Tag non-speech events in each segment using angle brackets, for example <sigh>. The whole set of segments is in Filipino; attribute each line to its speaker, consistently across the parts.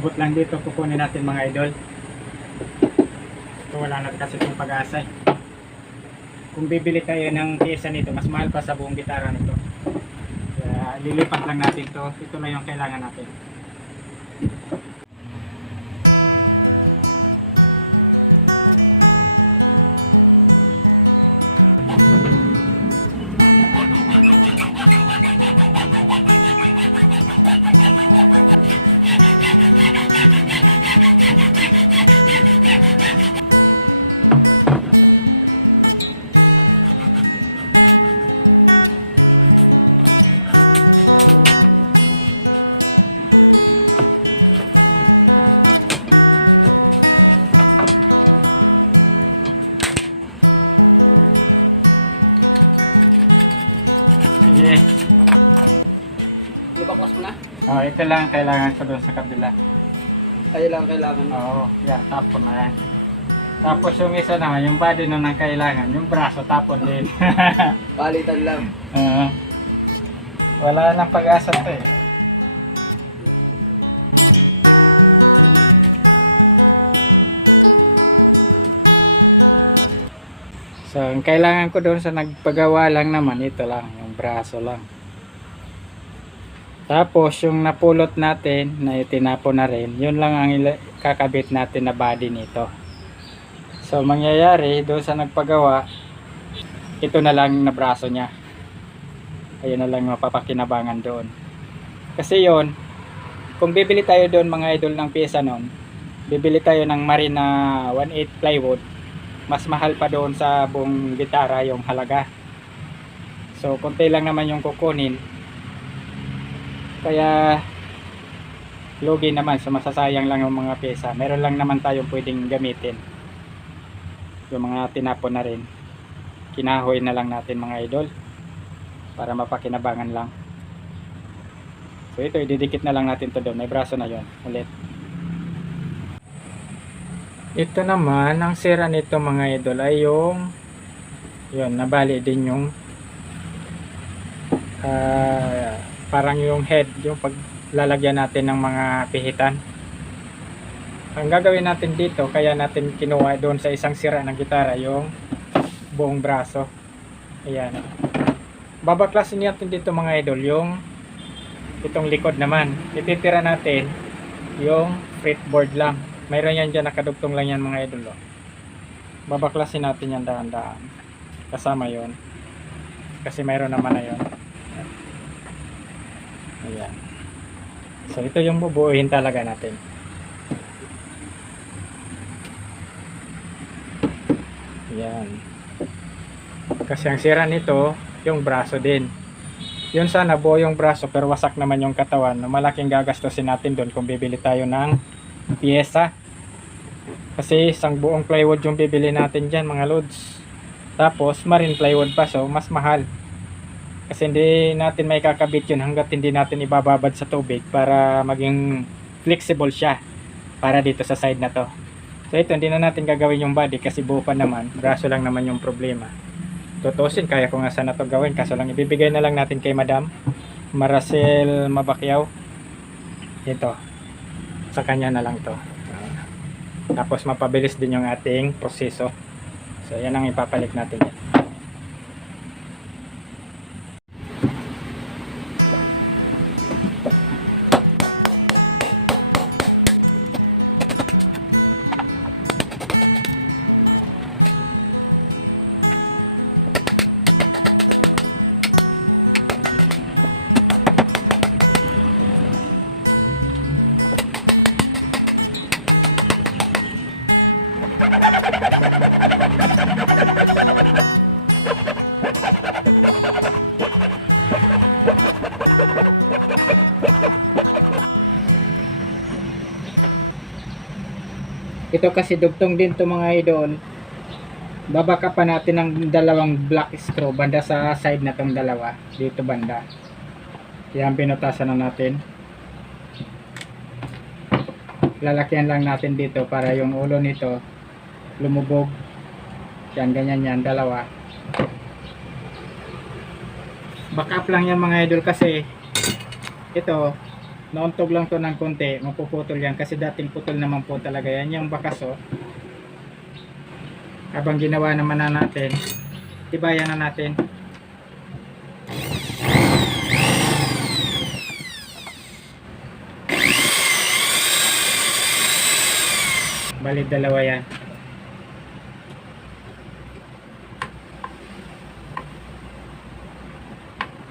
Speaker 1: abot lang dito kukunin natin mga idol. So wala na kasi itong pag-asa eh. kung bibili tayo ng pyesa nito mas mahal pa sa buong gitara nito. Kaya lilipat lang natin to. Ito na yung kailangan natin oh, ito lang kailangan ko doon sa kabila
Speaker 2: Kayo lang kailangan.
Speaker 1: Oo, yeah, tapon na yan. Tapos yung isa naman, yung body nun ang kailangan, yung braso tapon din. <laughs>
Speaker 2: Palitan lang.
Speaker 1: Oo. wala nang pag-asa to eh. So, ang kailangan ko doon sa nagpagawa lang naman, ito lang, yung braso lang. Tapos, yung napulot natin, na itinapon na rin, yun lang ang kakabit natin na body nito. So, mangyayari, doon sa nagpagawa, ito na lang na braso niya. Ayun na lang mapapakinabangan doon. Kasi yon kung bibili tayo doon mga idol ng pyesa noon, bibili tayo ng Marina 1.8 plywood, mas mahal pa doon sa buong gitara yung halaga. So, konti lang naman yung kukunin. Kaya, lugi naman, so masasayang lang yung mga pyesa. Meron lang naman tayong pwedeng gamitin. Yung mga tinapon na rin. Kinahoy na lang natin mga idol. Para mapakinabangan lang. So ito, ididikit na lang natin to doon. May braso na yon ulit. Ito naman, ang sira nito mga idol ay yung yun, nabali din yung ah, parang yung head, yung paglalagyan natin ng mga pihitan. Ang gagawin natin dito, kaya natin kinuha doon sa isang sira ng gitara yung buong braso. Ayan. Babaklasin natin dito mga idol yung itong likod naman. Ititira natin yung fretboard lang. Mayroon yan dyan, nakadugtong lang yan mga idol. Oh. Babaklasin natin yan dahan-dahan. Kasama yon Kasi mayroon naman na yon Ayan. So ito yung bubuuhin talaga natin. Ayan. Kasi ang sira nito, yung braso din. Yun sana buo yung braso pero wasak naman yung katawan. Malaking gagastusin natin doon kung bibili tayo ng pyesa. Kasi isang buong plywood yung bibili natin dyan mga loads. Tapos marine plywood pa so mas mahal. Kasi hindi natin may kakabit yun hanggat hindi natin ibababad sa tubig para maging flexible siya para dito sa side na to. So ito hindi na natin gagawin yung body kasi buo pa naman. Braso lang naman yung problema. Tutusin kaya ko nga sana to gawin. Kaso lang ibibigay na lang natin kay madam Maracel Mabakyaw ito. Sa kanya na lang to. Tapos mapabilis din yung ating proseso. So yan ang ipapalit natin. yan ito kasi dugtong din to mga idol. Babaka pa natin ng dalawang black screw. Banda sa side na tong dalawa. Dito banda. Yan pinutasan na natin. Lalakyan lang natin dito para yung ulo nito lumubog. Yan ganyan yan dalawa. Backup lang yan mga idol kasi ito Nauntog lang to ng konti, mapuputol yan kasi dating putol naman po talaga yan. Yung bakas oh. Habang ginawa naman na natin, tibayan na natin. Balik dalawa yan.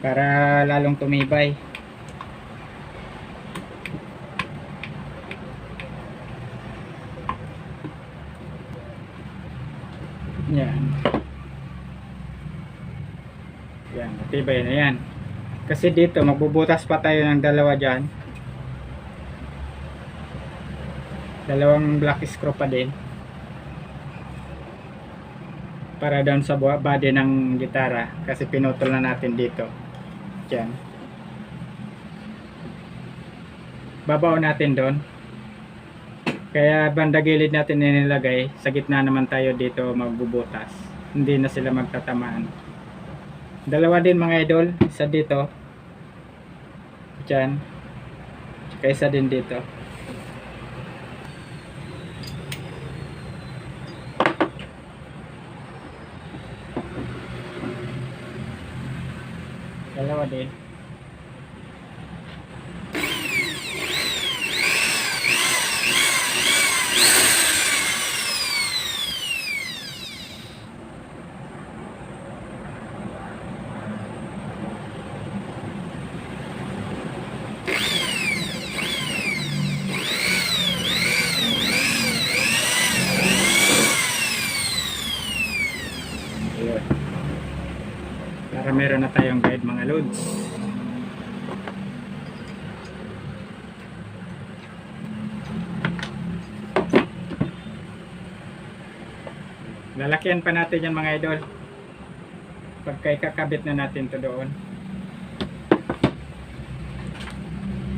Speaker 1: Para lalong tumibay. Yan. Yan, matibay na yan. Kasi dito, magbubutas pa tayo ng dalawa dyan. Dalawang black screw pa din. Para down sa body ng gitara. Kasi pinutol na natin dito. Dyan. Babaw natin doon. Kaya banda gilid natin nilagay. Sa gitna naman tayo dito magbubutas. Hindi na sila magtatamaan. Dalawa din mga idol. Isa dito. Diyan. Tsaka isa din dito. Dalawa din. Ayun. Para meron na tayong guide mga loads. Lalakyan pa natin yan mga idol. Pagka kakabit na natin to doon.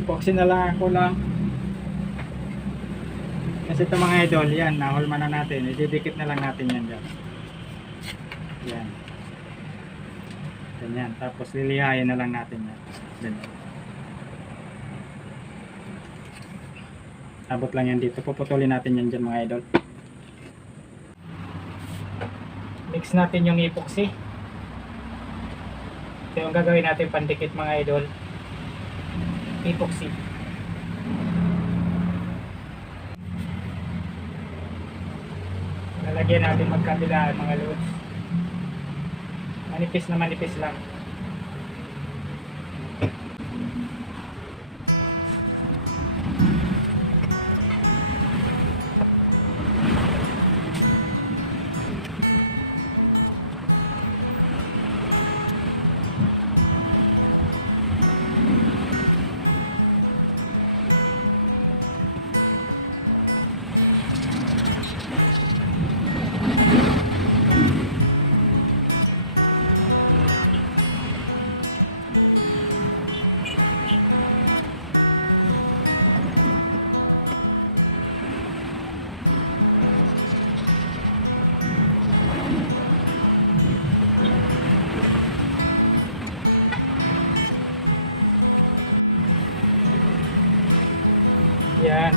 Speaker 1: Epoxy na lang ako lang. Kasi ito mga idol, yan, nahulma na natin. Ididikit na lang natin yan dyan. Yan. Ganyan. Tapos lilihayin na lang natin yan. Ganyan. Abot lang yan dito. Puputulin natin yan dyan mga idol. Mix natin yung epoxy. Ito yung gagawin natin pandikit mga idol. Epoxy. Lalagyan natin magkabilaan mga loads. Manipis na manipis lang.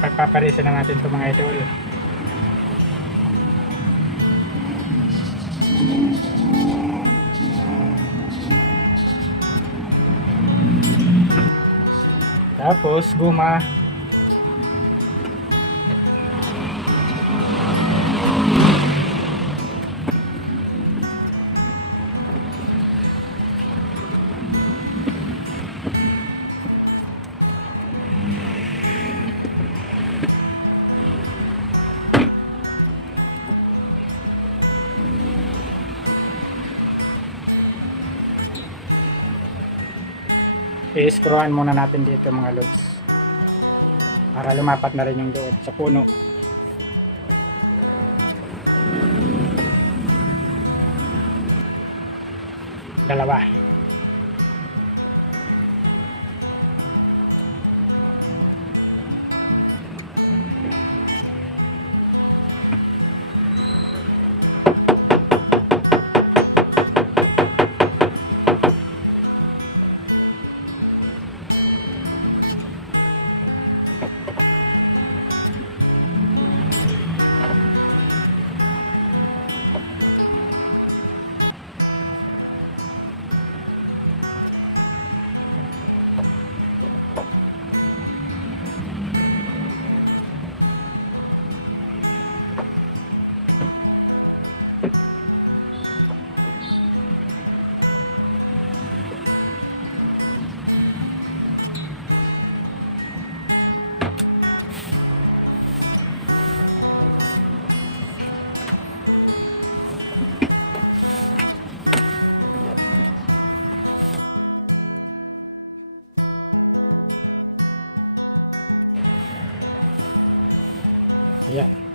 Speaker 1: Yan, pagpaparisin na natin ito mga idol. Tapos, guma. I-screwan muna natin dito mga lods. Para lumapat na rin yung doon sa puno. Dalawa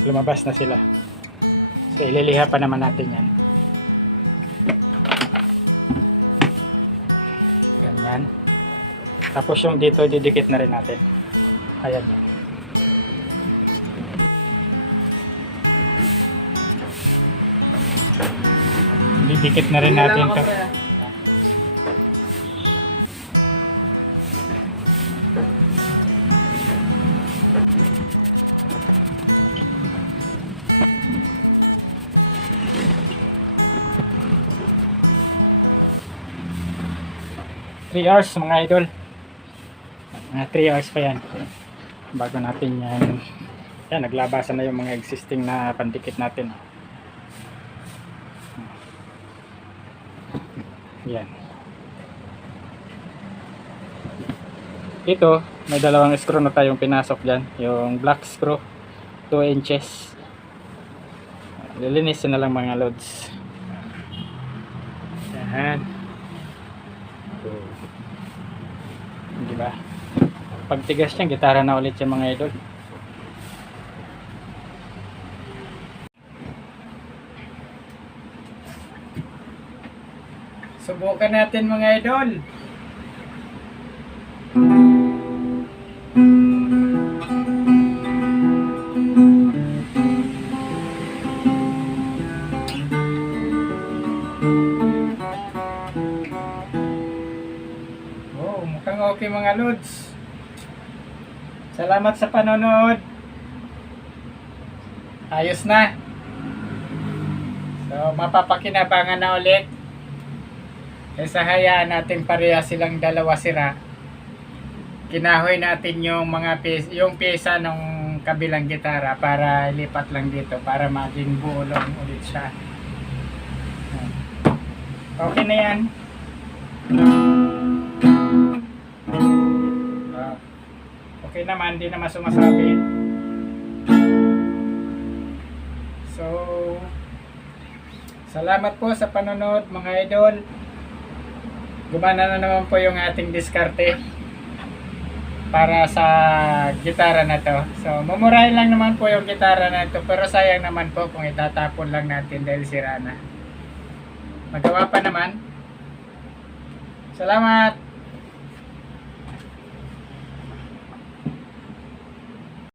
Speaker 1: lumabas na sila. So ililiha pa naman natin yan. Ganyan. Tapos yung dito didikit na rin natin. Ayan. Yan didikit na rin natin ito 3 hours mga idol. Mga 3 hours pa yan. Bago natin yan. Yan naglabasan na yung mga existing na pandikit natin. Yan. Ito may dalawang screw na tayong pinasok dyan. Yung black screw 2 inches. Lilinisin na lang mga loads. Yan. Ba? Pagtigas niya, gitara na ulit yung mga idol. Subukan natin mga idol. Mga lods. Salamat sa panonood. Ayos na. So, mapapakinabangan na ulit. Kaysa hayaan natin pareha silang dalawa sira. Kinahoy natin yung mga pis- yung pyesa ng kabilang gitara para ilipat lang dito para maging buo lang ulit siya. Okay na yan. Ah, okay naman, hindi naman sumasabit. So, salamat po sa panonood mga idol. Gumana na naman po yung ating diskarte para sa gitara na to. So, mumurahin lang naman po yung gitara na to pero sayang naman po kung itatapon lang natin dahil sira na. Magawa pa naman. Salamat!